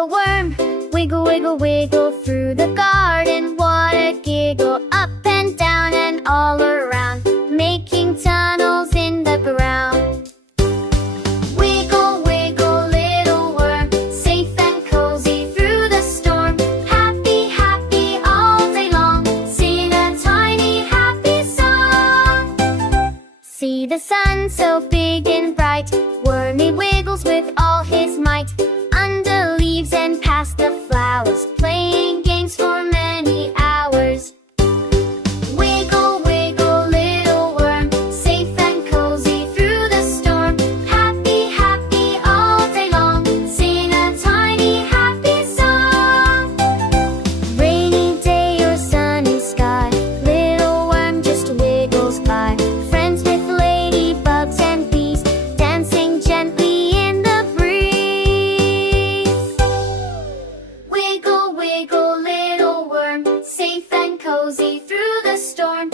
little worm. Wiggle, wiggle, wiggle through the garden. What a giggle, up and down and all around, making tunnels in the ground. Wiggle, wiggle, little worm, safe and cozy through the storm. Happy, happy all day long, sing a tiny happy song. See the sun so big and bright, Wormy wiggles with all his might, under leaves and past the flowers, playing games for many hours. Wiggle, wiggle, little worm, safe and cozy through the storm. Happy, happy all day long, sing a tiny happy song. Rainy day or sunny sky, little worm just wiggles by. Friends with ladybugs and bees, dancing gently in the breeze. Wiggle, wiggle, little worm, safe and cozy through the storm.